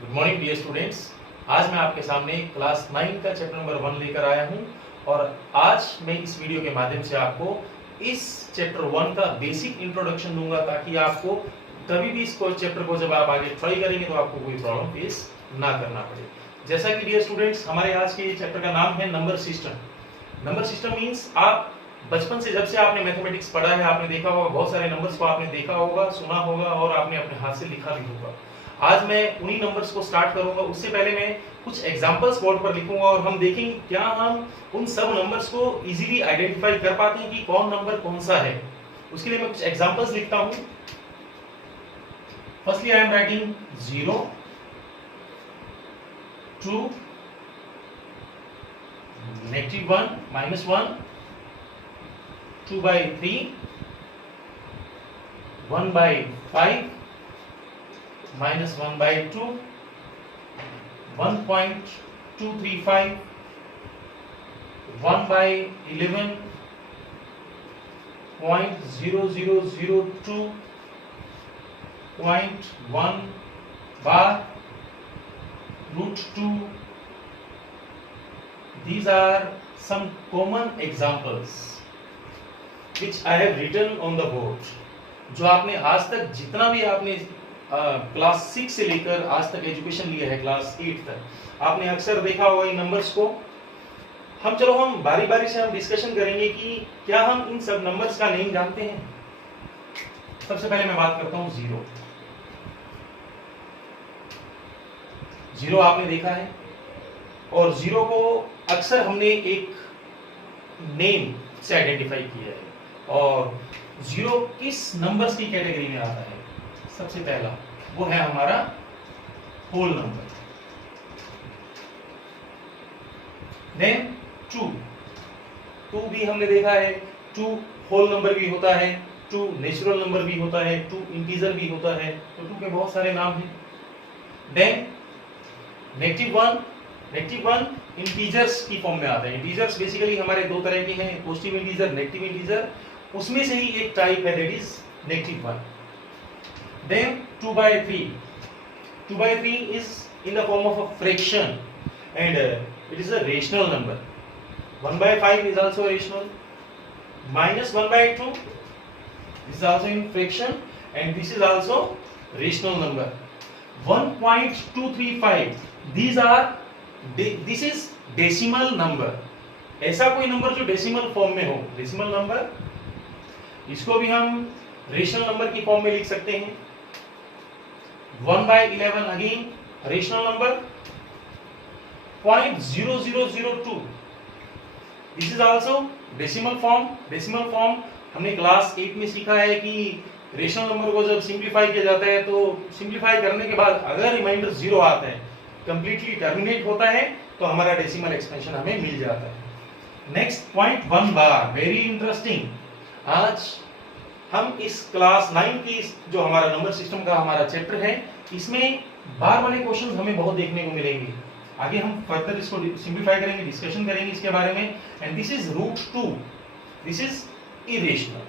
Good morning dear students. आज मैं आपके सामने क्लास 9 का चैप्टर नंबर 1 लेकर आया हूं और आज मैं इस वीडियो के माध्यम से आपको इस चैप्टर 1 का बेसिक इंट्रोडक्शन दूंगा ताकि आपको कभी भी इस चैप्टर को जब आप आगे ट्राई करेंगे तो आपको कोई प्रॉब्लम फेस ना करना पड़े। जैसा कि डियर स्टूडेंट्स, हमारे आज के चैप्टर का नाम है number system. Number system means आप बचपन से जब से आपने मैथमेटिक्स पढ़ा है, आपने देखा होगा बहुत सारे नंबर्स को आपने देखा होगा, सुना होगा और आपने अपने हाथ से लिखा भी होगा। आज मैं उन्हीं नंबर्स को स्टार्ट करूंगा। उससे पहले मैं कुछ एग्जांपल्स बोर्ड पर लिखूंगा और हम देखेंगे क्या हम उन सब नंबर्स को इजीली आइडेंटिफाई कर पाते हैं कि कौन नंबर कौन सा है। उसके लिए मैं कुछ एग्जांपल्स लिखता हूं। Firstly I am writing 0 2 -1 -1 2/3 1/5 -1/2 1.235 1/11 0.0002 0.1 bar √2. These are some common examples which I have written on the board. जो आपने आज तक जितना भी आपने क्लास 6 से लेकर आज तक एजुकेशन लिया है, क्लास 8 तक आपने अक्सर देखा होगा इन नंबर्स को। हम बारी बारी से हम डिस्कशन करेंगे कि क्या हम इन सब नंबर्स का नेम जानते हैं। सबसे पहले मैं बात करता हूं 0 आपने देखा है और 0 को अक्सर हमने एक नेम से आइडेंटिफाई किया है। और 0 किस नंबर्स की कैटेगरी में आता है? सबसे पहला वो है हमारा होल नंबर। देन 2 भी हमने देखा है। 2 होल नंबर भी होता है, 2 नेचुरल नंबर भी होता है, 2 इंटीजर भी होता है। तो 2 के बहुत सारे नाम हैं। देन -1 इंटीजर्स की फॉर्म में आता है। इंटीजर्स बेसिकली हमारे दो तरह के हैं, पॉजिटिव इंटीजर, नेगेटिव इंटीजर। उसमें से ही एक टाइप है, that is -1। Then 2/3 is in the form of a fraction and it is a rational number. 1/5 is also rational. -1/2 is also in fraction and this is also rational number. 1.235 this is decimal number. ऐसा कोई number जो decimal form में हो, decimal number, इसको भी हम rational number की form में लिख सकते हैं। 1/11 again rational number. 0.0002 this is also decimal form. Decimal form हमने क्लास 8 में सीखा है कि रेशनल नंबर को जब सिंप्लीफाई किया जाता है तो सिंप्लीफाई करने के बाद अगर रिमाइंडर 0 आता है, कंप्लीटली टर्मिनेट होता है, तो हमारा डेसिमल एक्सपेंशन हमें मिल जाता है। नेक्स्ट 0.1 बार, वेरी इंटरेस्टिंग। आज हम इस क्लास 9 की जो हमारा नंबर सिस्टम का हमारा चैप्टर है, इसमें बार वाले क्वेश्चंस हमें बहुत देखने को मिलेंगे। आगे हम फर्दर इसको सिंप्लीफाई करेंगे, डिस्कशन करेंगे इसके बारे में। And this is √2, this is irrational.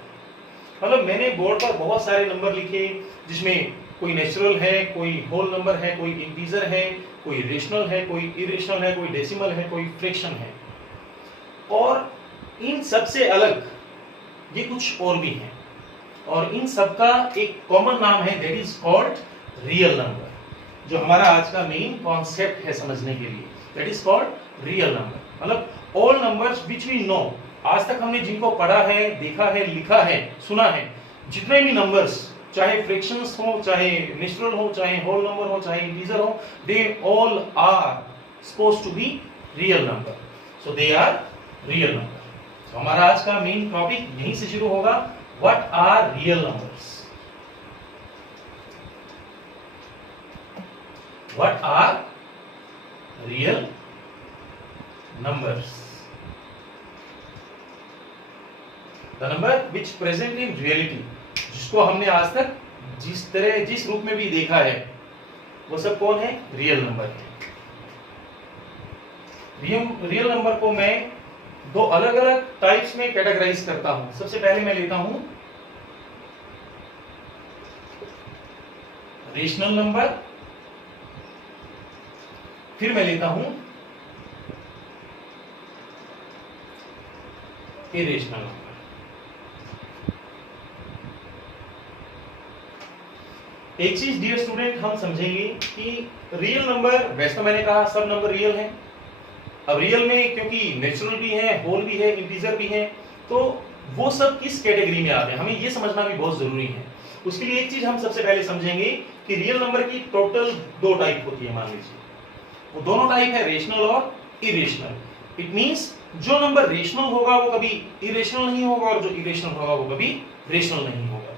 मतलब मैंने बोर्ड पर बहुत सारे नंबर लिखे जिसमें कोई नेचुरल है, कोई होल नंबर है, कोई इंटीजर है, कोई रेशनल है, कोई इरेशनल है, कोई डेसिमल है, कोई फ्रैक्शन है। और इन सबसे अलग ये कुछ और भी हैं और इन सबका एक कॉमन नाम है, that is called real number. जो हमारा आज का मेन कॉन्सेप्ट है समझने के लिए, that is called real number. मतलब all numbers which we know, आज तक हमने जिनको पढ़ा है, देखा है, लिखा है, सुना है, जितने भी नंबर्स, चाहे फ्रैक्शंस हो, चाहे नेचुरल हो, चाहे होल नंबर हो, चाहे इंटीजर हो, they all are supposed to be real number. So they are real number. तो हमारा आज का मेन टॉपिक यहीं से शुरू होगा। What are real numbers? What are real numbers? The number which present in reality, जिसको हमने आज तक जिस रूप में भी देखा है, वो सब कौन है? रियल नंबर है। रियल नंबर को मैं दो अलग अलग टाइप्स में कैटेगराइज करता हूं। सबसे पहले मैं लेता हूं रेशनल नंबर फिर मैं लेता हूं इरेशनल नंबर। एक चीज डियर स्टूडेंट हम समझेंगे कि रियल नंबर, वैसे तो मैंने कहा सब नंबर रियल हैं। अब रियल में क्योंकि नेचुरल भी है, होल भी है, इंटीजर भी है, तो वो सब किस कैटेगरी में आते हैं हमें ये समझना भी बहुत जरूरी है। उसके लिए एक चीज हम सबसे पहले समझेंगे कि रियल नंबर की टोटल दो टाइप होती है। मान लीजिए वो दोनों टाइप है, रेशनल और इरेशनल। इट मींस जो नंबर रेशनल होगा वो कभी इरेशनल नहीं होगा, और जो इरेशनल होगा वो कभी रेशनल नहीं होगा।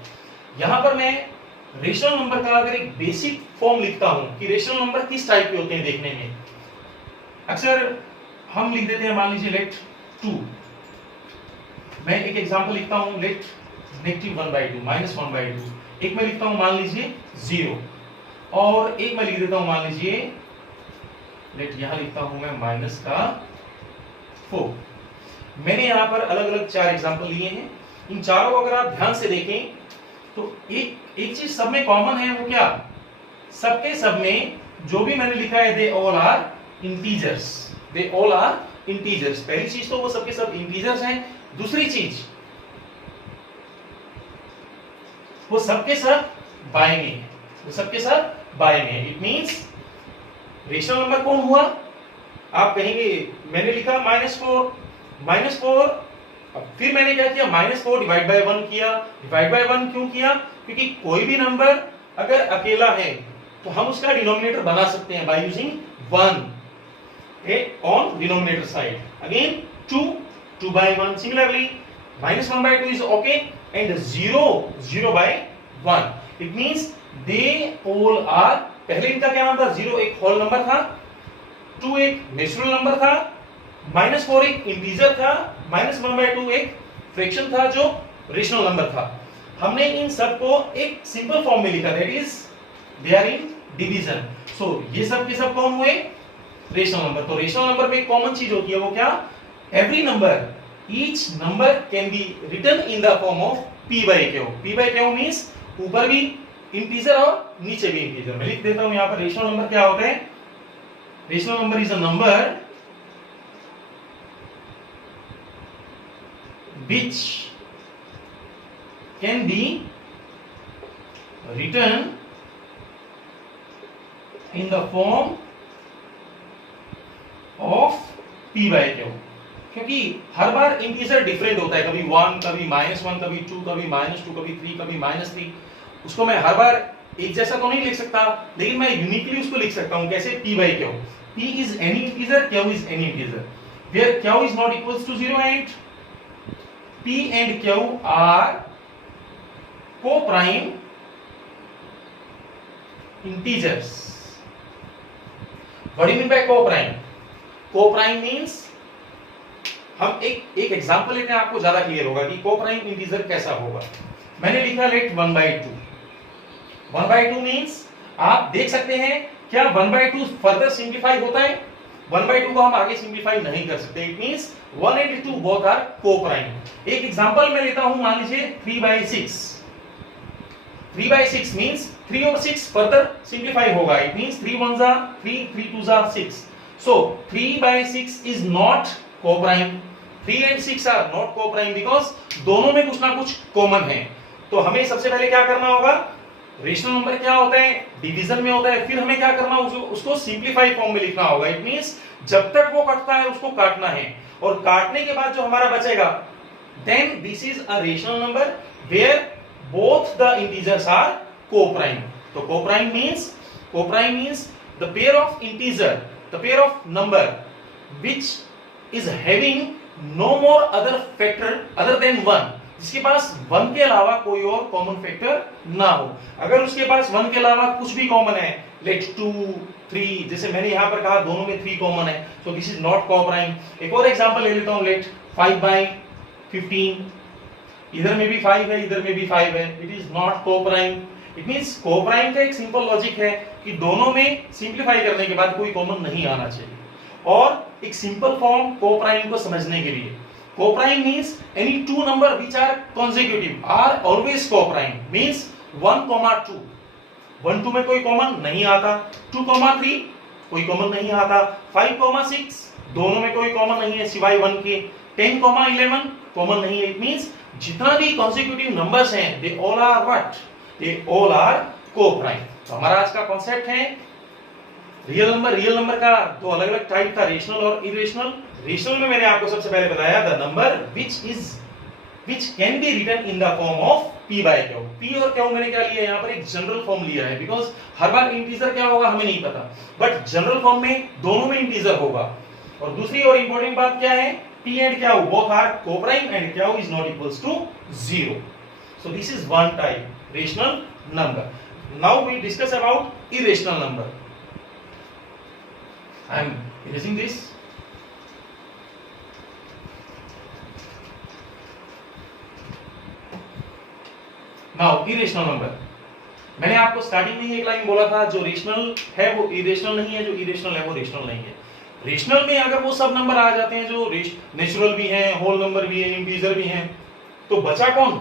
यहां पर मैं रेशनल नंबर का अगर एक बेसिक फॉर्म लिखता हूं कि रेशनल नंबर किस टाइप के होते हैं देखने में, अक्सर हम लिख देते हैं, मान लीजिए लेट 2। मैं एक एग्जांपल लिखता हूं, लेट -1/2, -1/2। एक मैं लिखता हूं मान लीजिए 0, और एक मैं लिख देता हूं मान लीजिए लेट, यहां लिखता हूं मैं -4। मैंने यहां पर अलग अलग 4 एग्जांपल लिए हैं। इन चारों को अगर आप ध्यान से देखें तो एक चीज सब में कॉमन है, वो क्या, सबके सब में जो भी मैंने लिखा है they all are integers, they all are integers. पहली चीज तो वो सबके सब इंटीजर्स हैं। दूसरी चीज वो सबके सब बाय में है, वो सबके सब बाय में है। इट मींस रेशनल नंबर कौन हुआ, आप कहेंगे मैंने लिखा -4, अब फिर मैंने क्या किया, -4 डिवाइड बाय 1 किया। डिवाइड बाय 1 क्यों किया, क्योंकि कोई भी नंबर अगर अकेला है तो हम उसका डिनोमिनेटर बना सकते हैं by using 1 on denominator side. Again 2 by 1, similarly -1/2 is okay, and 0 by 1। It means they all are, पहले इनका क्या नाम था, 0 एक होल नंबर था, 2 एक नेचुरल नंबर था, -4 एक इंटीजर था, -1/2 एक फ्रैक्शन था जो रेशनल नंबर था। हमने इन सब को एक सिंपल फॉर्म में लिखा, that is they are in division. So ये सब के सब कौन हुए, रेशनल नंबर। तो रेशनल नंबर में एक कॉमन चीज होती है, वो क्या, every number, each number can be written in the form of p/q। p/q means ऊपर भी इंटीजर और नीचे भी इंटीजर। मैं लिख देता हूं यहां पर रेशनल नंबर क्या होता है, rational number is a number which can be written in the form of p/q। क्योंकि हर बार इंटीजर डिफरेंट होता है, कभी 1, कभी -1, कभी 2, कभी -2, कभी 3, कभी -3। उसको मैं हर बार एक जैसा तो नहीं लिख सकता, लेकिन मैं यूनिकली उसको लिख सकता हूं। कैसे, p/q। p is any integer, q is any integer, where q is not equals to 0 and P and Q are co-prime integers. What do you mean by co-prime? Co-prime means, हम एक example लेते हैं, आपको ज्यादा clear होगा कि co-prime integer कैसा होगा। मैंने लिखा लेट 1/2। 1/2 मींस आप देख सकते हैं क्या 1/2 फर्दर सिंप्लीफाई होता है, 1/2 को हम आगे सिंप्लीफाई नहीं कर सकते। It means 1 and 2 both are co-prime। एक एग्जांपल मैं लेता हूं, मान लीजिए 3/6। 3/6 मींस 3 और 6 फर्दर सिंप्लीफाई होगा। It means 3 1s are 3, 3 2s are 6। So 3/6 is not co-prime। 3 and 6 are not co-prime because दोनों में कुछ ना कुछ कॉमन है। तो हमें सबसे पहले क्या करना होगा, रेशनल नंबर क्या होता है, डिवीजन में होता है। फिर हमें क्या करना होगा, उसको सिंप्लीफाई फॉर्म में लिखना होगा। इट मींस जब तक वो कटता है उसको काटना है, और काटने के बाद जो हमारा बचेगा, then this is a rational number where both the integers are co-prime। तो co-prime means the pair of integer, the pair of number which is having no more other factor other than 1, जिसके पास 1 के अलावा कोई और common factor ना हो। अगर उसके पास 1 के अलावा कुछ भी कॉमन है, लेट 2, 3, जैसे मैंने यहां पर कहा दोनों में 3 कॉमन है, so this is not co-prime। एक और एग्जांपल ले लेता हूं, लेट 5/15। इधर में भी 5 है, इधर में भी 5 है, it is not co-prime। It means co-prime का एक सिंपल लॉजिक है कि दोनों में सिंप्लीफाई करने के बाद कोई कॉमन नहीं आना चाहिए। और एक सिंपल फॉर्म co-prime को समझने के लिए, co-prime means any two number which are consecutive are always co-prime। means 1, 2, 1, 2 में कोई कॉमन नहीं आता, 2, 3 कोई कॉमन नहीं आता। 5,6 दोनों में कोई कॉमन नहीं है सिवाय 1 के। 10,11 कॉमन नहीं है। इट मींस जितना भी कॉन्सेक्यूटिव नंबर्स हैं they all are what, they all are coprime. तो हमारा आज का कॉन्सेप्ट है रियल नंबर का दो अलग अलग टाइप था, रेशनल और इरेशनल। रेशनल में मैंने आपको सबसे पहले बताया the number which can be written in the form of p by q। p और q मैंने क्या लिया यहाँ पर एक जनरल फॉर्म लिया है, बिकॉज हर बार इंटीजर क्या होगा हमें नहीं पता, बट जनरल फॉर्म में दोनों में इंटीजर होगा। और दूसरी और इंपॉर्टेंट बात क्या है, p and q both are co-prime and q is not equals to 0। so this is one type rational number। now we discuss about irrational number। I am erasing this। Now irrational number, मैंने आपको starting में ही एक line बोला था, जो rational है वो irrational नहीं है, जो इरेशनल है वो रेशनल नहीं है। रेशनल में अगर वो सब नंबर आ जाते हैं जो नेचुरल भी हैं, होल नंबर भी हैं, इंटीजर भी हैं, तो बचा कौन,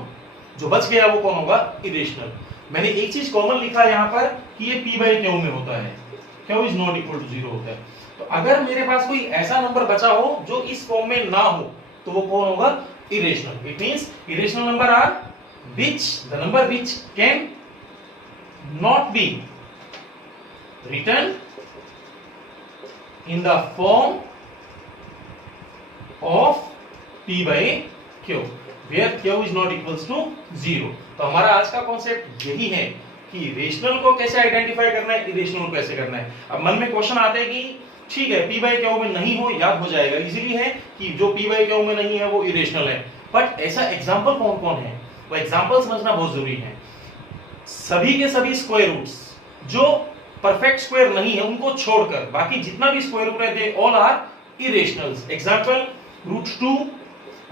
जो बच गया वो कौन होगा, इरेशनल। मैंने एक चीज कॉमन लिखा है यहाँ पर कि ये p by q में होता है, q is not equal to 0 होता है। तो अगर मेरे पास कोई ऐसा नंबर बचा हो जो इस फॉर्म में ना हो तो वो कौन होगा, irrational. It means irrational number are the number which can not be written in the form of p by q where q is not equals to 0। तो हमारा आज का कॉन्सेप्ट यही है कि रेशनल को कैसे आइडेंटिफाई करना है, इरेशनल को कैसे करना है। अब मन में क्वेश्चन आते हैं कि ठीक है p by q में नहीं हो, याद हो जाएगा, इजीली है कि जो p by q में नहीं है वो इरेशनल है, बट ऐसा एग्जांपल कौन कौन है, वो एग्जांपल समझना बहुत जरूरी है। सभी के सभी स्क्वायर रूट्स जो परफेक्ट स्क्वायर नहीं है उनको छोड़कर बाकी जितना भी स्क्वायर रूट है they all are irrationals. Example √2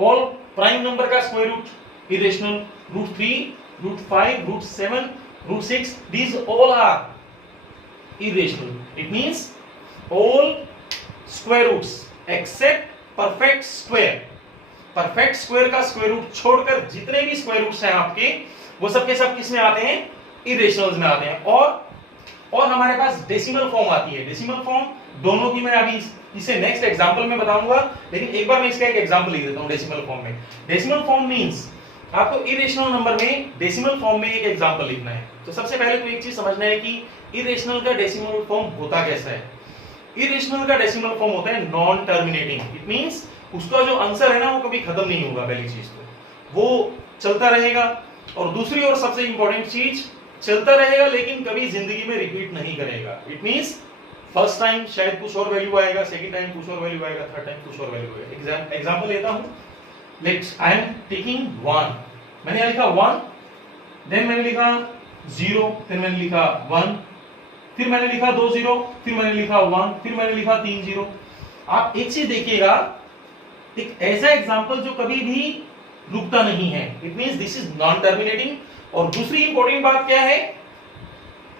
all prime number का square root irrational, √3, √5, √7, √6 these all are irrational। it means all square roots except perfect square। Perfect square का स्क्वायर रूट छोड़कर जितने भी स्क्वायर रूट्स हैं आपके वो सब के सब किस में आते हैं, इरेशनल्स में आते हैं। और हमारे पास डेसिमल फॉर्म आती है। डेसिमल फॉर्म दोनों की मैं अभी इसे नेक्स्ट एग्जांपल में बताऊंगा, लेकिन एक बार मैं इसका एक एग्जांपल लिख देता हूं डेसिमल फॉर्म में। डेसिमल फॉर्म मींस आपको इरेशनल नंबर में डेसिमल फॉर्म में एक एग्जांपल लिखना है। तो सबसे पहले तो एक चीज समझना है कि इरेशनल का डेसिमल फॉर्म होता कैसा है। इरेशनल का डेसिमल फॉर्म होता है नॉन टर्मिनेटिंग। इट मींस उसका जो आंसर है ना वो कभी खत्म नहीं होगा, पहली चीज तो वो चलता रहेगा। और दूसरी और सबसे इंपॉर्टेंट चीज, चलता रहेगा लेकिन कभी जिंदगी में रिपीट नहीं करेगा। इट मींस फर्स्ट टाइम शायद कुछ और वैल्यू आएगा, सेकंड टाइम कुछ और वैल्यू आएगा, थर्ड टाइम कुछ और वैल्यू आएगा। एग्जांपल लेता हूं, लेट्स आई एम टेकिंग 1, मैंने यहां लिखा 1, देन मैंने लिखा 0, फिर मैंने लिखा 1, फिर मैंने लिखा 2 0, फिर मैंने लिखा 1, फिर मैंने लिखा 3 0। आप एक चीज देखिएगा, एक ऐसा एग्जांपल जो कभी भी रुकता नहीं है, it means this is non terminating. और दूसरी इंपॉर्टेंट बात क्या है,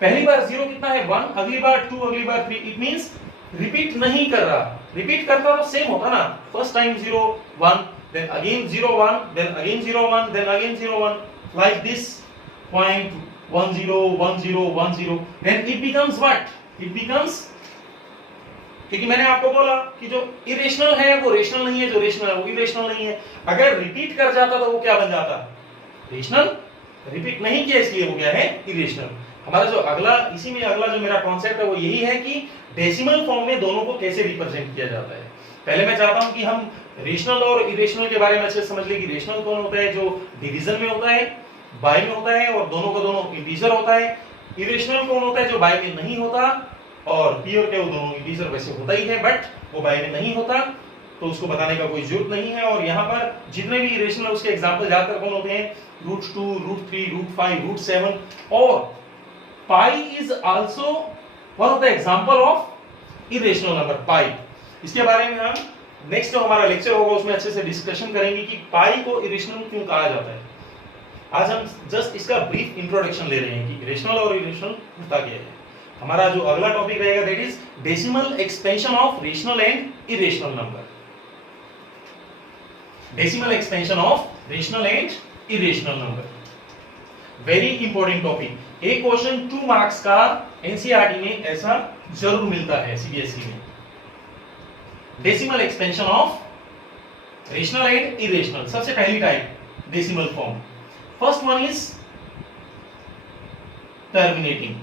पहली बार 0 कितना है 1, अगली बार 2, अगली बार 3। इट मींस रिपीट नहीं कर रहा, रिपीट करता तो सेम होता ना, first time 0 1, then again 0 1, then again 0 1, then again 0 1, like this point 1 0 1 0 1 0, then it becomes what, it becomes, क्योंकि मैंने आपको बोला कि जो इरेशनल है वो रेशनल नहीं है, जो रेशनल है वो इरेशनल नहीं है। अगर रिपीट कर जाता तो वो क्या बन जाता, रेशनल। रिपीट नहीं किया इसलिए वो क्या है, इरेशनल। हमारा जो अगला, इसी में अगला जो मेरा कॉन्सेप्ट है वो यही है कि डेसिमल फॉर्म में दोनों को कैसे रिप्रेजेंट किया जाता है। पहले मैं चाहता हूं कि हम रेशनल और इरेशनल के बारे में अच्छे से समझ ले कि रेशनल कौन होता है, जो डिवीजन में होता है, बाय में होता है और दोनों का दोनों इंटीजर होता है। इरेशनल कौन होता है, जो बाय में नहीं होता और p और q दोनों इंटीजर वैसे होता ही है बट वो बाय में नहीं होता, तो उसको बताने का कोई जरूरत नहीं है। और यहाँ पर जितने भी इरेशनल उसके एग्जांपल ज्यादातर कौन होते हैं, √2, √3, √5, √7। और pi is also one of the example of irrational number, pi. इसके बारे में हम नेक्स्ट जो हमारा लेक्चर होगा उसमें अच्छे से डिस्कशन करेंगे कि पाई को इरेशनल क्यों कहा जाता है। आज हम जस्ट इसका ब्रीफ इंट्रोडक्शन ले रहे हैं कि रेशनल और इरेशनल होता क्या है। हमारा जो अगला टॉपिक रहेगा that is decimal expansion of rational and irrational number. Decimal expansion of rational and irrational number, very important topic. एक क्वेश्चन 2 मार्क्स का एनसीईआरटी में ऐसा जरूर मिलता है सीबीएसई में। Decimal expansion of rational and irrational. सबसे पहली type decimal form. First one is terminating,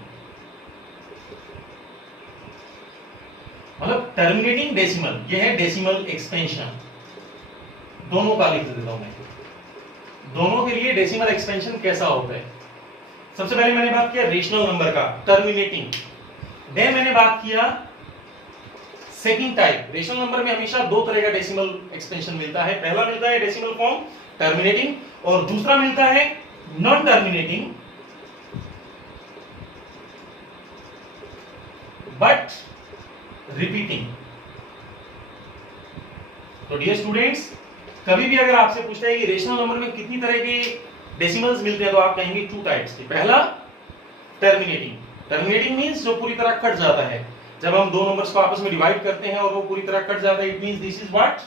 मतलब टर्मिनेटिंग डेसिमल, यह है डेसिमल एक्सपेंशन। दोनों का लिख देता हूं मैं, दोनों के लिए डेसिमल एक्सपेंशन कैसा होता है। सबसे पहले मैंने बात किया रेशनल नंबर का, टर्मिनेटिंग। देन मैंने बात किया सेकंड टाइप। रेशनल नंबर में हमेशा दो तरह का डेसिमल एक्सपेंशन मिलता है। पहला मिलता है डेसिमल फॉर्म टर्मिनेटिंग, और दूसरा मिलता है नॉन टर्मिनेटिंग बट रिपीटिंग। तो डियर स्टूडेंट्स, कभी भी अगर आपसे पूछता है कि रेशनल नंबर में कितनी तरह के डेसिमल्स मिलते हैं, तो आप कहेंगे टू टाइप्स के। पहला टर्मिनेटिंग, टर्मिनेटिंग मींस जो पूरी तरह कट जाता है। जब हम दो नंबर्स को आपस में डिवाइड करते हैं और वो पूरी तरह कट जाता है, it means this is what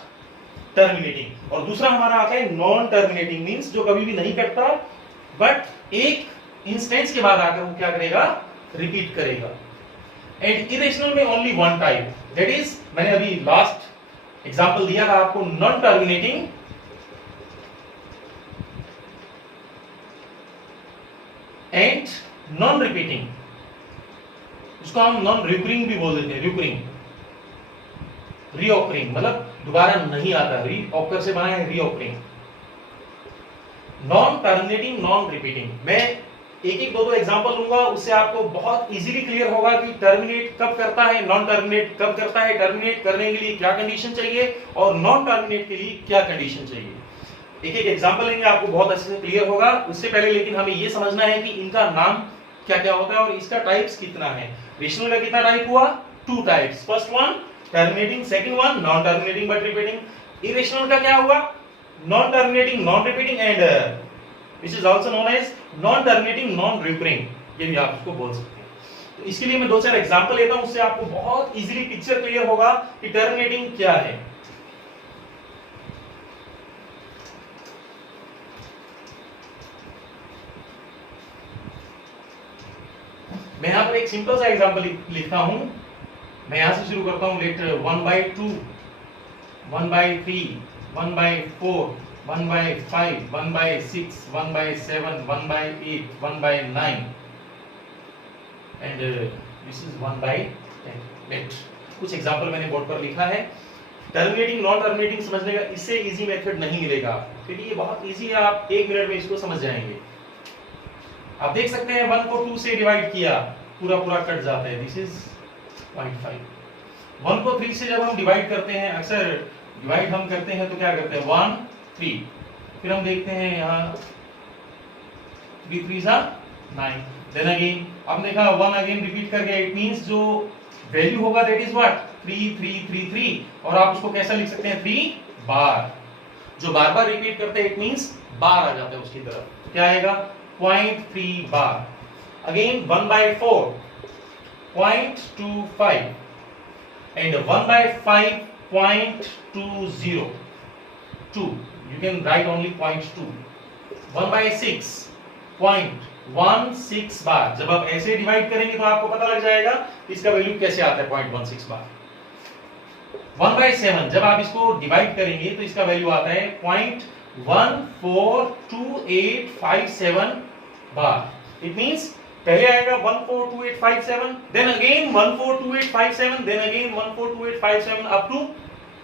terminating. और दूसरा हमारा आता है नॉन टर्मिनेटिंग, मींस जो कभी भी नहीं कटता बट एक इंस्टेंस के बाद आकर वो क्या करेगा, रिपीट करेगा। एंड इरेशनल में only one type, that is, मैंने अभी लास्ट एग्जांपल दिया था आपको, non terminating and non repeating. इसको हम नॉन रिकरिंग भी बोल देते हैं, रिकरिंग, रीऑकरिंग, मतलब दोबारा नहीं आता, रीऑकर से बना है रीऑकरिंग। नॉन टर्मिनेटिंग, नॉन रिपीटिंग, मैं एक एक दो एग्जांपल लूंगा, उससे आपको बहुत इजीली क्लियर होगा कि टर्मिनेट कब करता है, नॉन टर्मिनेट कब करता है, टर्मिनेट करने के लिए क्या कंडीशन चाहिए और नॉन टर्मिनेट के लिए क्या कंडीशन चाहिए। एक एक एग्जांपल लेंगे, आपको बहुत अच्छे से क्लियर होगा। उससे पहले लेकिन हमें यह समझना है कि इनका नाम क्या क्या होता है और इसका टाइप्स कितना है। रेशनल का कितना टाइप हुआ, two types. First one terminating, second one non terminating but repeating. Irrational का क्या हुआ, non terminating, non repeating and which is also known as non terminating, non recurring, ये भी आप इसको बोल सकते हैं। तो इसके लिए मैं दो चार एग्जांपल लेता हूं, उससे आपको बहुत इजीली पिक्चर क्लियर होगा कि टर्मिनेटिंग क्या है। मैं यहां पर एक सिंपल सा एग्जांपल लिखता हूं। मैं यहां से शुरू करता हूं, let 1/2, 1/3, 1/4, 1/5, 1/6, 1/7, 1/8, 1/9 and this is 1/10। Let कुछ एग्जांपल मैंने बोर्ड पर लिखा है। टर्मिनेटिंग नॉन टर्मिनेटिंग समझने का इससे इजी मेथड नहीं मिलेगा आपको, क्योंकि ये बहुत इजी है, आप एक मिनट में इसको समझ जाएंगे। आप देख सकते हैं 1 को 2 से डिवाइड किया, पूरा पूरा कट जाता है, दिस इज 0.5। 1 को 3 से जब हम डिवाइड करते हैं, अक्सर डिवाइड हम करते हैं तो क्या करते हैं 1 3, फिर हम देखते हैं यहाँ 3 3 9, देन अगेन आपने देखा 1 अगेन रिपीट कर गया, इट मींस जो वैल्यू होगा दैट इज व्हाट 3 3 3 3, और आप उसको कैसा लिख सकते हैं 3 बार। जो बार बार रिपीट करते हैं इट मींस बार आ जाता है उसकी तरफ, तो क्या आएगा 0.3 bar. Again 1/4 0.25 and 1/5 0.20 2, you can write only 0.2। 1/6 0.16 बार। जब आप ऐसे डिवाइड करेंगे तो आपको पता लग जाएगा इसका वैल्यू कैसे आता है 0.16 बार। 1/7 जब आप इसको डिवाइड करेंगे तो इसका वैल्यू आता है 0.142857 बार। इट मींस पहले आएगा 142857, then again 142857, then again 142857 up to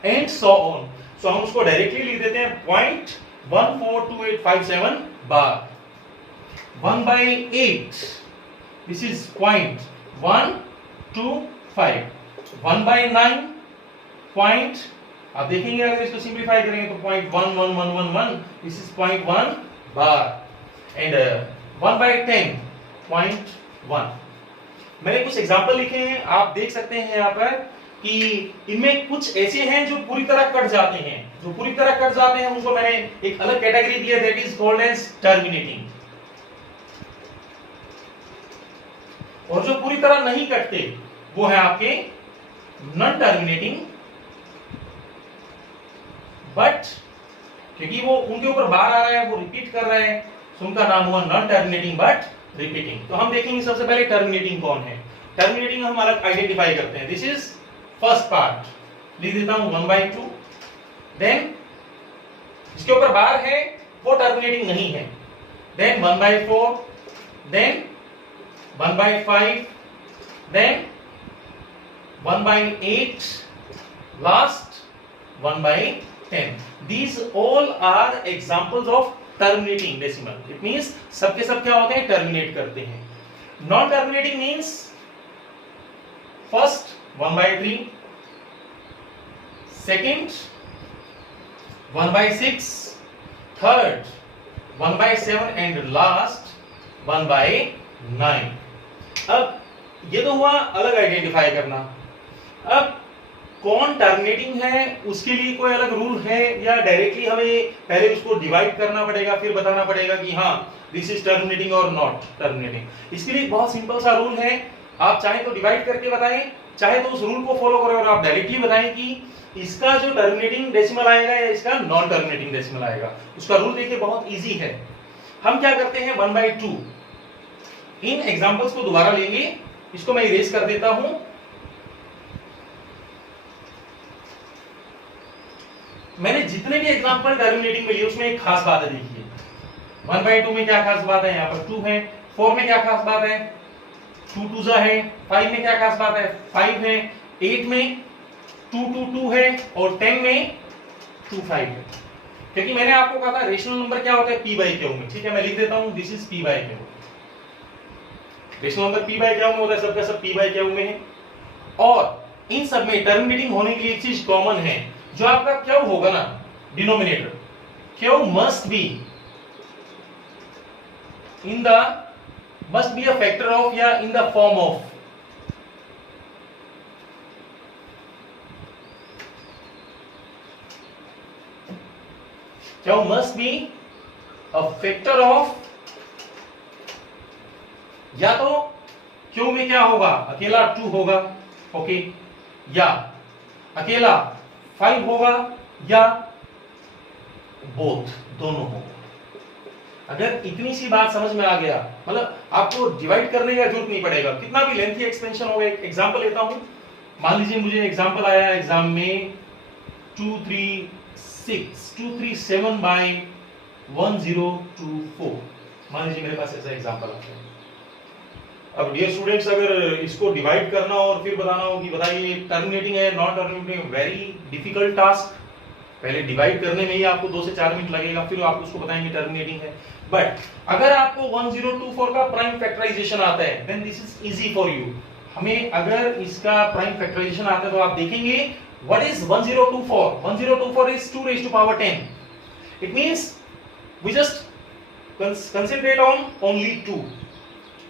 and so on. So हम उसको डायरेक्टली लिख देते हैं 0.142857 बार। 1/8 दिस इज 0.125। 1/9 पॉइंट, आप देखेंगे अगर इसको सिंप्लीफाई करेंगे तो 0.11111, दिस इज 0.1 बार। एंड 1/10 0.1। मैंने कुछ एग्जांपल लिखे हैं, आप देख सकते हैं यहाँ पर कि इनमें कुछ ऐसे हैं जो पूरी तरह कट जाते हैं। जो पूरी तरह कट जाते हैं उनको मैंने एक अलग कैटेगरी दिया, that is called as terminating. और जो पूरी तरह नहीं कटते वो है आपके नॉन टर्मिनेटिंग, बट क्योंकि वो उनके ऊपर बार आ रहा है, वो रिपीट कर रहे हैं, तो उनका नाम हुआ नॉन टर्मिनेटिंग बट रिपीटिंग। तो हम देखेंगे सबसे पहले टर्मिनेटिंग कौन है। टर्मिनेटिंग हम अलग आइडेंटिफाई करते हैं। दिस इज फर्स्ट पार्ट, लिख देता हूं 1/2। देन इसके ऊपर बार है वो टर्मिनेटिंग नहीं है। Then 1/4, then 1/5, then 1/8, last 1/10. These all are examples of terminating decimal. It means सबके सब क्या होते हैं, टर्मिनेट करते हैं। Non terminating means first 1/3, second 1/6, third 1/7 and last 1/9। अब ये तो हुआ अलग आइडेंटिफाई करना। अब कौन टर्मिनेटिंग है उसके लिए कोई अलग रूल है या डायरेक्टली हमें पहले उसको डिवाइड करना पड़ेगा फिर बताना पड़ेगा कि हाँ दिस इज टर्मिनेटिंग और नॉट टर्मिनेटिंग? इसके लिए बहुत सिंपल सा रूल है। आप चाहे तो डिवाइड करके बताएं, चाहे तो उस रूल को फॉलो करें और आप डायरेक्टली बताएं कि इसका जो टर्मिनेटिंग डेसिमल आएगा या इसका नॉन टर्मिनेटिंग डेसिमल आएगा। उसका रूल देखिए बहुत इजी है। हम क्या करते हैं 1/2। इन एग्जांपल्स को दोबारा लेंगे, इसको मैं इरेज कर देता हूं। मैंने जितने भी एग्जांपल टर्मिनेटिंग में लिए उसमें एक खास बात है, देखिए 1/2 में क्या खास बात है, यहाँ पर 2 है। 4 में क्या खास बात है, 2 2 है। 5 में क्या खास बात है, 5 है। 8 में 2 2 2 है और 10 में 2 5 है। क्योंकि मैंने आपको कहा था रेशनल नंबर क्या होता है, p/q में। ठीक है, मैं लिख देता हूं this is p/q। Rational number p/q में होता है, सबका सब p/q में है। और इन सब में टर्मिनेटिंग होने के लिए एक चीज कॉमन है, जो आपका क्यू होगा ना denominator, Q must be in the must be a factor of या in the form of Q must be a factor of, या तो क्यू में क्या होगा, अकेला 2 होगा, ओके, या अकेला 5 होगा, या बोथ, दोनों होगा। अगर इतनी सी बात समझ में आ गया, मतलब आपको डिवाइड करने का जरूरत नहीं पड़ेगा। कितना भी लेंथी एक्सपेंशन होगा, एक एग्जांपल लेता हूं। मान लीजिए मुझे एग्जांपल आया एग्जाम में 237/1024। मान लीजिए मेरे पास ऐसा एग्जांपल आता है। अब डियर स्टूडेंट्स, अगर इसको डिवाइड करना और फिर बताना हो कि बताइए टर्मिनेटिंग है non terminating, very difficult task. पहले डिवाइड करने में ही आपको 2 से 4 मिनट लगेगा, फिर आप उसको बताएंगे टर्मिनेटिंग है। बट अगर आपको 1024 का प्राइम फैक्टराइजेशन आता है then this is easy for you. हमें अगर इसका प्राइम फैक्टराइजेशन आता है तो आप देखेंगे what is 1024। 1024 is 2 raised to power 10। It means we just concentrate on only 2.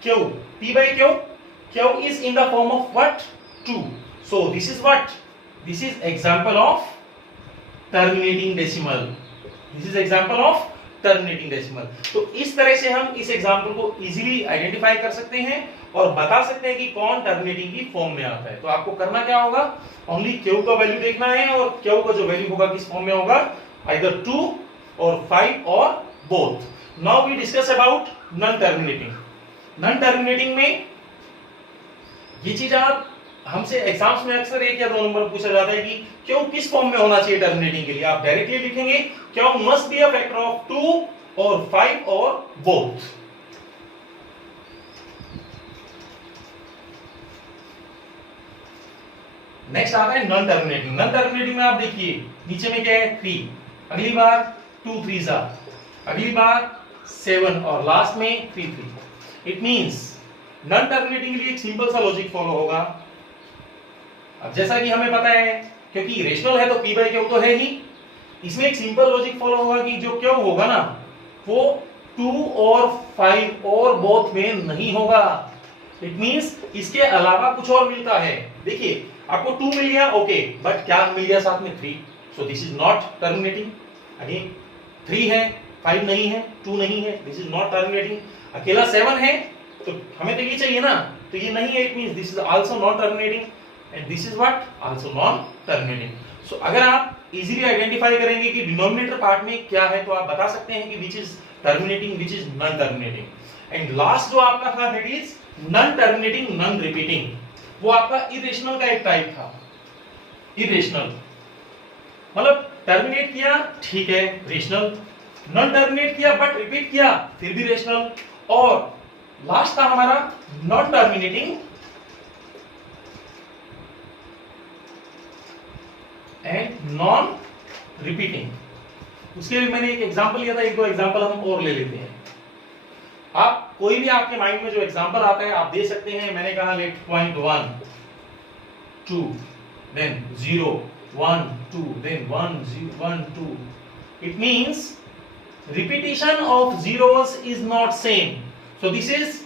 Q, p/q, q is in the form of what, 2. So this is what, this is example of terminating decimal. This is example of terminating decimal. तो इस तरह से हम इस example को easily identify कर सकते हैं और बता सकते हैं कि कौन टर्मिनेटिंग की फॉर्म में आता है। तो आपको करना क्या होगा, ओनली q का वैल्यू देखना है और q का जो वैल्यू होगा किस फॉर्म में होगा, आइदर 2 और 5 और both. Now we discuss about non-terminating. Non-terminating में ये चीज आप हमसे एग्जाम्स में अक्सर 1 या 2 नंबर पूछा जाता है कि क्यों किस फॉर्म में होना चाहिए टर्मिनेटिंग के लिए। आप डायरेक्टली लिखेंगे क्यों must be a factor of 2 और 5 और बोथ। नेक्स्ट आता है नॉन टर्मिनेटिंग। नॉन टर्मिनेटिंग में आप देखिए नीचे में क्या है, 3, अगली बार 2 3 अगली बार 7 और लास्ट में 3 3। इट मींस नॉन टर्मिनेटिंग के लिए एक सिंपल सा लॉजिक फॉलो होगा। अब जैसा कि हमें पता है क्योंकि रेशनल है तो p/q तो है ही, इसमें एक सिंपल लॉजिक फॉलो होगा कि जो q होगा ना वो 2 और 5 और बोथ में नहीं होगा। इट मींस इसके अलावा कुछ और मिलता है। देखिए आपको 2 मिल गया, ओके, बट क्या मिल गया साथ में, 3। So this is not terminating. Again 3 है, 5 नहीं है, 2 नहीं है, दिस इज नॉट टर्मिनेटिंग। अकेला 7 है तो हमें तो ये चाहिए ना, तो ये नहीं है, it means this is also not terminating and this is what, also non terminating. So अगर आप इजीली आइडेंटिफाई करेंगे कि डिनोमिनेटर पार्ट में क्या है तो आप बता सकते हैं कि which is terminating, which is non terminating. And last जो आपका था that is non terminating non repeating, वो आपका इरेशनल का एक टाइप था। इरेशनल मतलब टर्मिनेट किया ठीक है रेशनल, नॉन टर्मिनेट किया बट रिपीट किया फिर भी रेशनल, और लास्ट था हमारा non terminating and non repeating. उसके लिए मैंने एक एग्जांपल लिया था, एक दो एग्जांपल हम और ले लेते हैं। आप कोई भी आपके माइंड में जो एग्जांपल आता है आप दे सकते हैं। मैंने कहा let point 1 2 then 0 1 2 then 1 0 1 2, it means repetition of zeros is not same, so this is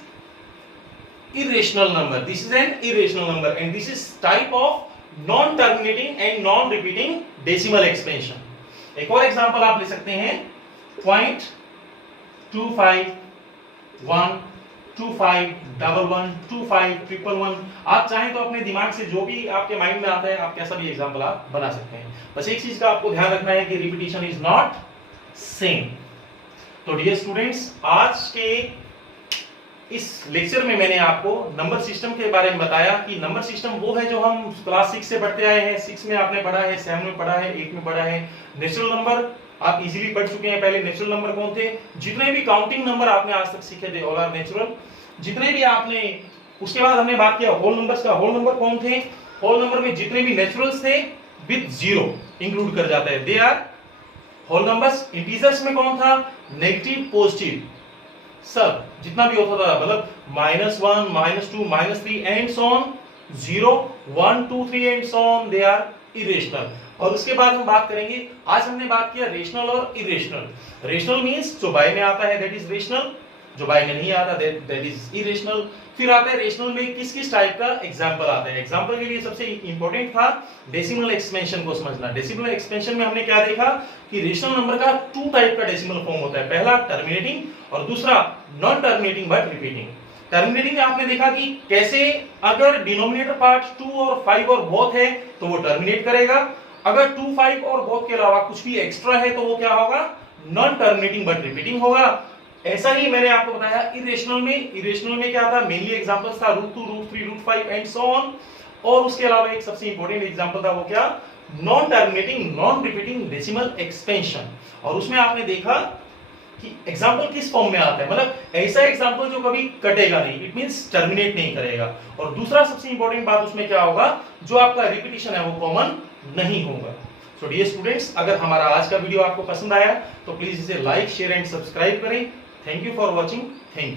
irrational number, this is an irrational number and this is type of non terminating and non repeating decimal expansion। एक और example आप ले सकते हैं 0.25 1 25 11 25 111। आप चाहें तो अपने दिमाग से जो भी आपके माइंड में आता है आप कैसा भी एग्जांपल आप बना सकते हैं। बस एक चीज का आपको ध्यान रखना है कि रिपीटिशन इज नॉट सेम। तो डियर स्टूडेंट्स, आज के इस लेक्चर में मैंने आपको नंबर सिस्टम के बारे में बताया कि नंबर सिस्टम वो है जो हम क्लास 6 से पढ़ते आए हैं। 6 में आपने पढ़ा है, 7 में पढ़ा है, 8 में पढ़ा है। नेचुरल नंबर आप इजीली पढ़ चुके हैं। पहले नेचुरल नंबर कौन थे, जितने भी काउंटिंग नंबर आपने आज तक सीखे थे ऑल आर नेचुरल। जितने भी आपने, उसके बाद हमने बात किया होल नंबर्स का। होल नंबर कौन थे, होल नंबर में जितने भी नेचुरल्स थे विद जीरो इंक्लूड कर जाता है, they are whole numbers. Integers में कौन था, नेगेटिव पॉजिटिव सब जितना भी होता था, मतलब -1 -2 -3 and so on, 0 1 2 3 and so on, they are irrational. और उसके बाद हम बात करेंगे, आज हमने बात किया रेशनल और इरेशनल। रेशनल मींस जो बाय में आता है दैट इज रेशनल, जो बाय में नहीं आता दैट इज इरेशनल। फिर आता है रेशनल में किस किस टाइप का एग्जांपल आता है। एग्जांपल के लिए सबसे इंपॉर्टेंट था डेसिमल एक्सपेंशन को समझना। डेसिमल एक्सपेंशन में हमने क्या देखा कि रेशनल नंबर का 2 टाइप का डेसिमल फॉर्म होता है, पहला टर्मिनेटिंग और दूसरा non terminating but repeating. Terminating में आपने देखा कि कैसे अगर डिनोमिनेटर पार्ट 2 और 5 और बोथ है तो वो टर्मिनेट करेगा, अगर 2 5 और बोथ के अलावा कुछ भी एक्स्ट्रा है तो वो क्या होगा, नॉन टर्मिनेटिंग बट रिपीटिंग होगा। ऐसा ही मैंने आपको बताया इरेशनल में। इरेशनल में क्या था, मेनली एग्जांपल्स था √2 √3 √5 एंड सो ऑन। और उसके अलावा एक सबसे इंपॉर्टेंट एग्जांपल था वो क्या, non terminating non repeating decimal expansion. और उसमें आपने देखा कि एग्जांपल किस फॉर्म में आता है, मतलब ऐसा एग्जांपल जो कभी कटेगा नहीं, इट मींस टर्मिनेट नहीं करेगा। और दूसरा सबसे इंपॉर्टेंट बात उसमें क्या होगा, जो आपका रिपीटिशन है वो कॉमन नहीं होगा। सो डियर स्टूडेंट्स, अगर हमारा आज का वीडियो आपको पसंद आया तो प्लीज इसे लाइक शेयर एंड सब्सक्राइब करें। Thank you for watching, thank you.